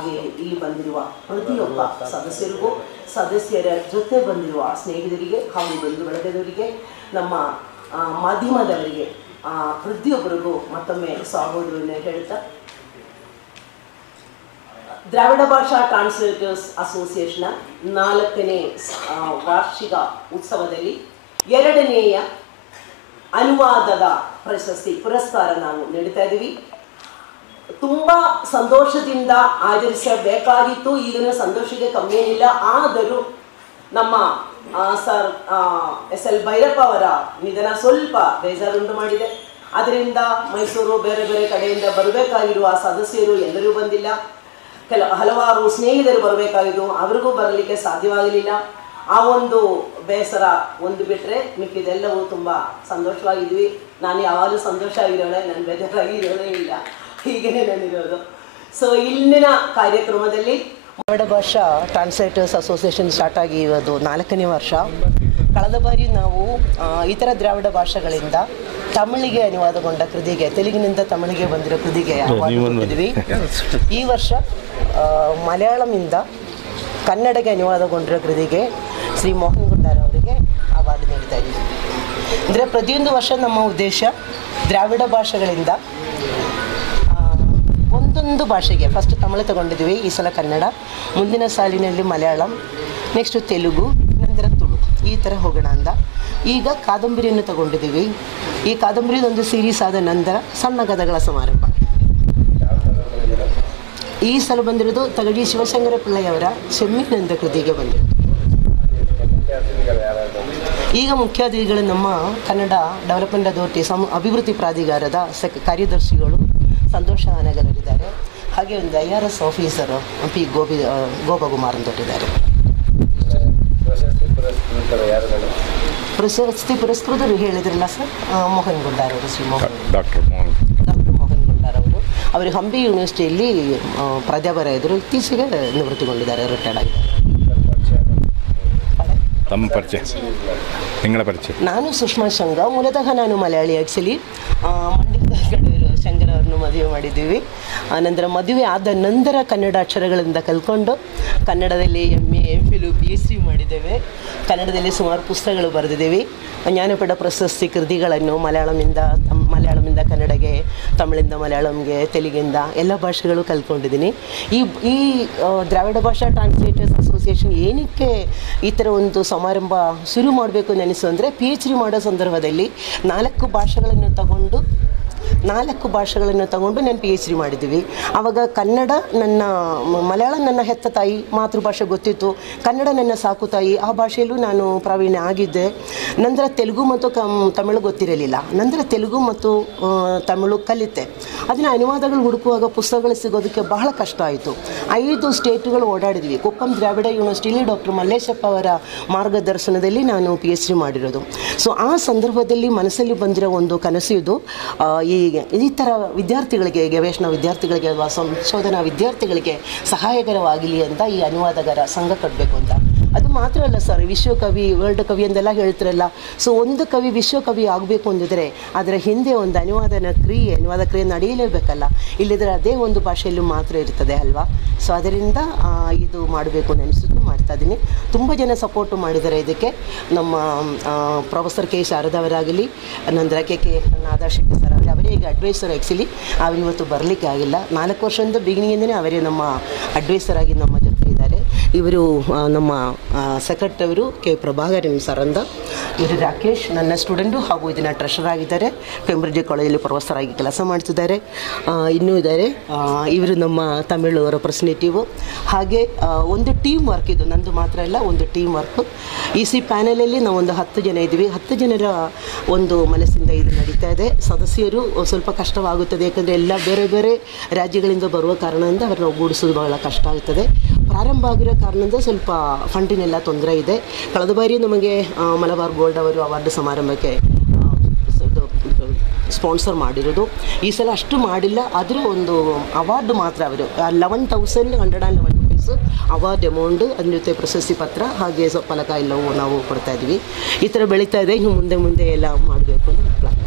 ಹಾಗೆ ಇಲ್ಲಿ ಬಂದಿರುವ ಪ್ರತಿಯೊಬ್ಬ ಸದಸ್ಯರಿಗೂ, ಸದಸ್ಯರ ಜೊತೆ ಬಂದಿರುವ ಸ್ನೇಹಿತರಿಗೆ ಹಾಗೂ ಬಂಧು ಬಳಗದವರಿಗೆ, ನಮ್ಮ ಮಾಧ್ಯಮದವರಿಗೆ ಪ್ರತಿಯೊಬ್ಬರಿಗೂ ಮತ್ತೊಮ್ಮೆ ಸ್ವಾಗತವನ್ನು ಹೇಳ್ತಾ, ದ್ರಾವಿಡ ಭಾಷಾ ಟ್ರಾನ್ಸ್ಲೇಟರ್ಸ್ ಅಸೋಸಿಯೇಷನ್ನ 4ನೇ ವಾರ್ಷಿಕ ಉತ್ಸವದಲ್ಲಿ 2ನೇಯ ಅನುವಾದದ ಪುರಸ್ಕಾರ ನಾವು ನೀಡ್ತಾ ಇದ್ದೀವಿ. ತುಂಬ ಸಂತೋಷದಿಂದ ಆಚರಿಸಬೇಕಾಗಿತ್ತು. ಈಗಿನ ಸಂತೋಷಕ್ಕೆ ಕಮ್ಮಿ ಏನಿಲ್ಲ. ಆದರೂ ನಮ್ಮ ಸರ್ SL ಭೈರಪ್ಪ ಅವರ ನಿಧನ ಸ್ವಲ್ಪ ಬೇಜಾರುಂಟು ಮಾಡಿದೆ. ಅದರಿಂದ ಮೈಸೂರು ಬೇರೆ ಬೇರೆ ಕಡೆಯಿಂದ ಬರಬೇಕಾಗಿರುವ ಸದಸ್ಯರು ಎಲ್ಲರೂ ಬಂದಿಲ್ಲ. ಹಲವಾರು ಸ್ನೇಹಿತರು ಬರಬೇಕಾಗಿದ್ದು ಅವರಿಗೂ ಬರಲಿಕ್ಕೆ ಸಾಧ್ಯವಾಗಲಿಲ್ಲ. ಆ ಒಂದು ಬೇಸರ ಒಂದು ಬಿಟ್ಟರೆ ಮಿಕ್ಕಿದೆಲ್ಲವೂ ತುಂಬ ಸಂತೋಷವಾಗಿದ್ವಿ. ನಾನು ಯಾವಾಗಲೂ ಸಂತೋಷ ಆಗಿರೋಳೆ, ನನ್ನ ಬೇಜಾರಾಗಿ ಇರೋದೇ ಇಲ್ಲ. ಹೀಗೇ ನಾನಿರೋದು. ಸೊ ಇಲ್ಲಿನ ಕಾರ್ಯಕ್ರಮದಲ್ಲಿ ದ್ರಾವಿಡ ಭಾಷಾ ಟ್ರಾನ್ಸ್ಲೇಟರ್ಸ್ ಅಸೋಸಿಯೇಷನ್ ಸ್ಟಾರ್ಟ್ ಆಗಿ ಇವತ್ತು 4ನೇ ವರ್ಷ. ಕಳೆದ ಬಾರಿ ನಾವು ಇತರ ದ್ರಾವಿಡ ಭಾಷೆಗಳಿಂದ ತಮಿಳಿಗೆ ಅನುವಾದಗೊಂಡ ಕೃತಿಗೆ, ತೆಲುಗಿನಿಂದ ತಮಿಳಿಗೆ ಬಂದಿರೋ ಕೃತಿಗೆ ಅವಾರ್ಡ್ ಕೊಟ್ಟಿದ್ವಿ. ಈ ವರ್ಷ ಮಲಯಾಳಮಿಂದ ಕನ್ನಡಕ್ಕೆ ಅನುವಾದಗೊಂಡಿರೋ ಕೃತಿಗೆ ಶ್ರೀ ಮೋಹನ್ ಗುಂಡಾರ್ ಅವರಿಗೆ ಅವಾರ್ಡ್ ನೀಡ್ತಾ ಇದ್ದೀವಿ. ಅಂದರೆ ಪ್ರತಿಯೊಂದು ವರ್ಷ ನಮ್ಮ ಉದ್ದೇಶ ದ್ರಾವಿಡ ಭಾಷೆಗಳಿಂದ ಒಂದೊಂದು ಭಾಷೆಗೆ, ಫಸ್ಟ್ ತಮಿಳು ತಗೊಂಡಿದ್ವಿ, ಈ ಸಲ ಕನ್ನಡ, ಮುಂದಿನ ಸಾಲಿನಲ್ಲಿ ಮಲಯಾಳಂ, ನೆಕ್ಸ್ಟು ತೆಲುಗು, ನಂತರ ತುಳು, ಈ ಥರ ಹೋಗೋಣ ಅಂದ. ಈಗ ಕಾದಂಬರಿಯನ್ನು ತಗೊಂಡಿದ್ದೀವಿ. ಈ ಕಾದಂಬರಿದೊಂದು ಸೀರೀಸ್ ಆದ ನಂತರ ಸಣ್ಣ ಕಥೆಗಳ ಸಮಾರಂಭ. ಈ ಸಲ ಬಂದಿರೋದು ತಗಡಿ ಶಿವಶಂಕರ ಪಿಳ್ಳೆಯವರ ಚೆಮ್ಮಿನಂದ ಕೃತಿಗೆ ಬಂದಿರೋದು. ಈಗ ಮುಖ್ಯ ಅತಿಥಿಗಳು ನಮ್ಮ ಕನ್ನಡ ಡೆವಲಪ್ಮೆಂಟ್ ಅಥಾರಿಟಿ ಅಭಿವೃದ್ಧಿ ಪ್ರಾಧಿಕಾರದ ಕಾರ್ಯದರ್ಶಿಗಳು ಸಂತೋಷ ನಗರರಿದ್ದಾರೆ. ಹಾಗೆ ಒಂದು IRS ಆಫೀಸರು P. ಗೋಪಕುಮಾರ್ ಅಂತವರಿದ್ದಾರೆ. ಪ್ರಶಸ್ತಿ ಪುರಸ್ಕೃತರು ಹೇಳಿದ್ರಲ್ಲ ಸರ್, ಮೋಹನ್ ಗುಂಡಾರ್ ಅವರು, ಶ್ರೀ ಡಾಕ್ಟರ್ ಮೋಹನ್ ಗುಂಡಾರ್ ಅವರು. ಅವರು ಹಂಪಿ ಯೂನಿವರ್ಸಿಟಿಯಲ್ಲಿ ಪ್ರಾಧ್ಯಾಪಕರಾಗಿದ್ದರು. ಇತ್ತೀಚೆಗೆ ನಿವೃತ್ತಿಗೊಂಡಿದ್ದಾರೆ, ರಿಟೈರ್ಡ್ ಆಗಿದ್ದಾರೆ. ತಮ್ಮ ಪರಿಚಯ, ನಿಗಳ ಪರಿಚಯ? ನಾನು ಸುಷ್ಮಾ ಶಂಗ. ಮೂಲತಃ ನಾನು ಮಲಯಾಳಿ. ಆ್ಯಕ್ಚುಲಿ ಮಂಡ್ಯದ ಕಡೆಯವರು ಶಂಕರ ಅವ್ರನ್ನ ಮದುವೆ ಮಾಡಿದ್ದೀವಿ. ಆನಂತರ ಮದುವೆ ಆದ ನಂತರ ಕನ್ನಡ ಅಕ್ಷರಗಳಿಂದ ಕಲ್ತ್ಕೊಂಡು ಕನ್ನಡದಲ್ಲಿ MA, MPhil, PhD ಮಾಡಿದ್ದೇವೆ. ಕನ್ನಡದಲ್ಲಿ ಸುಮಾರು ಪುಸ್ತಕಗಳು ಬರೆದಿದ್ದೀವಿ. ಜ್ಞಾನಪೀಠ ಪ್ರಶಸ್ತಿ ಕೃತಿಗಳನ್ನು ಮಲಯಾಳಮಿಂದ ಕನ್ನಡಗೆ, ತಮಿಳಿಂದ ಮಲಯಾಳಂಗೆ, ತೆಲುಗಿಂದ ಎಲ್ಲ ಭಾಷೆಗಳು ಕಲ್ತ್ಕೊಂಡಿದ್ದೀನಿ. ಈ ದ್ರಾವಿಡ ಭಾಷಾ ಟ್ರಾನ್ಸ್ಲೇಟರ್ಸ್ ಅಸೋಸಿಯೇಷನ್ ಏನಕ್ಕೆ ಈ ಥರ ಒಂದು ಸಮಾರಂಭ ಶುರು ಮಾಡಬೇಕು ನೆನೆಸು ಅಂದರೆ, PhD ಮಾಡೋ ಸಂದರ್ಭದಲ್ಲಿ 4 ಭಾಷೆಗಳನ್ನು ತಗೊಂಡು ನಾನು PhD ಮಾಡಿದ್ದೀವಿ. ಆವಾಗ ಕನ್ನಡ ಮಲಯಾಳ ನನ್ನ ಹೆತ್ತ ತಾಯಿ, ಮಾತೃಭಾಷೆ ಗೊತ್ತಿತ್ತು. ಕನ್ನಡ ನನ್ನ ಸಾಕು ತಾಯಿ, ಆ ಭಾಷೆಯಲ್ಲೂ ನಾನು ಪ್ರಾವೀಣ್ಯ ಆಗಿದ್ದೆ. ನಂತರ ತೆಲುಗು ಮತ್ತು ತಮಿಳು ಗೊತ್ತಿರಲಿಲ್ಲ. ನಂತರ ತೆಲುಗು ಮತ್ತು ತಮಿಳು ಕಲಿತೆ. ಅದನ್ನು ಅನುವಾದಗಳು ಹುಡುಕುವಾಗ ಪುಸ್ತಕಗಳು ಸಿಗೋದಕ್ಕೆ ಬಹಳ ಕಷ್ಟ ಆಯಿತು. 5 ಸ್ಟೇಟುಗಳು ಓಡಾಡಿದ್ವಿ. ಕುಪ್ಪಂ ದ್ರಾವಿಡ ಯೂನಿವರ್ಸಿಟಿಯಲ್ಲಿ ಡಾಕ್ಟರ್ ಮಲ್ಲೇಶಪ್ಪ ಅವರ ಮಾರ್ಗದರ್ಶನದಲ್ಲಿ ನಾನು PhD ಮಾಡಿರೋದು. ಸೊ ಆ ಸಂದರ್ಭದಲ್ಲಿ ಮನಸ್ಸಲ್ಲಿ ಬಂದಿರೋ ಒಂದು ಕನಸು ಇದು. ಈ ಥರ ವಿದ್ಯಾರ್ಥಿಗಳಿಗೆ, ಗವೇಷಣಾ ವಿದ್ಯಾರ್ಥಿಗಳಿಗೆ ಅಥವಾ ಸಂಶೋಧನಾ ವಿದ್ಯಾರ್ಥಿಗಳಿಗೆ ಸಹಾಯಕರವಾಗಲಿ ಅಂತ ಈ ಅನುವಾದಕರ ಸಂಘ ಕಟ್ಟಬೇಕು ಅಂತ. ಅದು ಮಾತ್ರ ಅಲ್ಲ ಸರ್, ವಿಶ್ವಕವಿ, ವರ್ಲ್ಡ್ ಕವಿ ಅಂತೆಲ್ಲ ಹೇಳ್ತಿರಲ್ಲ. ಸೊ ಒಂದು ಕವಿ ವಿಶ್ವಕವಿ ಆಗಬೇಕು ಅಂದಿದ್ರೆ ಅದರ ಹಿಂದೆ ಒಂದು ಅನುವಾದ ಕ್ರಿಯೆ ನಡೆಯಲೇಬೇಕಲ್ಲ. ಇಲ್ಲಿದ್ರೆ ಅದೇ ಒಂದು ಭಾಷೆಯಲ್ಲೂ ಮಾತ್ರ ಇರ್ತದೆ ಅಲ್ವಾ. ಸೊ ಅದರಿಂದ ಇದು ಮಾಡಬೇಕು ನೆನೆಸಿದ್ದು ಮಾಡ್ತಾ ಇದ್ದೀನಿ. ತುಂಬ ಜನ ಸಪೋರ್ಟು ಮಾಡಿದ್ದಾರೆ ಇದಕ್ಕೆ. ನಮ್ಮ ಪ್ರೊಫೆಸರ್ K. ಶಾರದವರಾಗಲಿ, ನಂತರ KK ನಾದಾಶೆಟ್ಟಿ ಸರ್ ಆಗಲಿ, ಅವರೇ ಈಗ ಅಡ್ವೈಸರ್. ಆ್ಯಕ್ಚುಲಿ ಅವ್ರು ಇವತ್ತು ಬರಲಿಕ್ಕೆ ಆಗಿಲ್ಲ. 4 ವರ್ಷದಿಂದ ಬಿಗಿನಿಂಗೇ ಅವರೇ ನಮ್ಮ ಅಡ್ವೈಸರ್ ಆಗಿ ನಮ್ಮ ಜೊತೆ ಇದ್ದಾರೆ. ಇವರು ನಮ್ಮ ಸೆಕ್ರೆಟರಿಯವರು K. ಪ್ರಭಾಕರನ್ ಸರ್ ಅಂತ. ಇವರು ರಾಕೇಶ್ ನನ್ನ ಸ್ಟೂಡೆಂಟು ಹಾಗೂ ಇದನ್ನು ಟ್ರೆಷರ್ ಆಗಿದ್ದಾರೆ. ಕೇಂಬ್ರಿಡ್ಜ್ ಕಾಲೇಜಲ್ಲಿ ಪ್ರೊಫೆಸರ್ ಆಗಿ ಕೆಲಸ ಮಾಡ್ತಿದ್ದಾರೆ. ಇನ್ನೂ ಇದ್ದಾರೆ. ಇವರು ನಮ್ಮ ತಮಿಳು ರೆಪ್ರೆಸೆಂಟೇಟಿವು. ಹಾಗೆ ಒಂದು ಟೀಮ್ ವರ್ಕ್ ಇದು, ನಂದು ಮಾತ್ರ ಅಲ್ಲ, ಒಂದು ಟೀಮ್ ವರ್ಕು. EC ಪ್ಯಾನಲಲ್ಲಿ ನಾವು ಒಂದು 10 ಜನ ಇದ್ದೀವಿ. 10 ಜನರ ಒಂದು ಮನಸ್ಸಿಂದ ಇದು ನಡೀತಾ ಇದೆ. ಸದಸ್ಯರು ಸ್ವಲ್ಪ ಕಷ್ಟವಾಗುತ್ತದೆ, ಯಾಕಂದರೆ ಎಲ್ಲ ಬೇರೆ ಬೇರೆ ರಾಜ್ಯಗಳಿಂದ ಬರುವ ಕಾರಣದಿಂದ ಅವರನ್ನು ಒಗ್ಗೂಡಿಸೋದು ಬಹಳ ಕಷ್ಟ ಆಗುತ್ತದೆ. ಪ್ರಾರಂಭ ಆಗಿರೋ ಕಾರಣದಿಂದ ಸ್ವಲ್ಪ ಫಂಡಿನೆಲ್ಲ ತೊಂದರೆ ಇದೆ. ಕಳೆದ ಬಾರಿ ನಮಗೆ ಮಲಬಾರ್ ಗೋಲ್ಡ್ ಅವರು ಅವಾರ್ಡ್ ಸಮಾರಂಭಕ್ಕೆ ಸ್ಪಾನ್ಸರ್ ಮಾಡಿರೋದು. ಈ ಸಲ ಅಷ್ಟು ಮಾಡಿಲ್ಲ, ಆದರೂ ಒಂದು ಅವಾರ್ಡ್ ಮಾತ್ರ ಅವರು 11,111 rupees ಅವಾರ್ಡ್ ಅಮೌಂಟ್, ಅದ್ರ ಜೊತೆ ಪ್ರಶಸ್ತಿ ಪತ್ರ ಹಾಗೆ ಫಲಕ ಎಲ್ಲವೂ ನಾವು ಕೊಡ್ತಾ ಇದ್ವಿ. ಈ ಥರ ಬೆಳೀತಾ ಇದೆ. ಇನ್ನು ಮುಂದೆ ಎಲ್ಲ ಮಾಡಬೇಕು ಅಂತ ಪ್ಲಾನ್.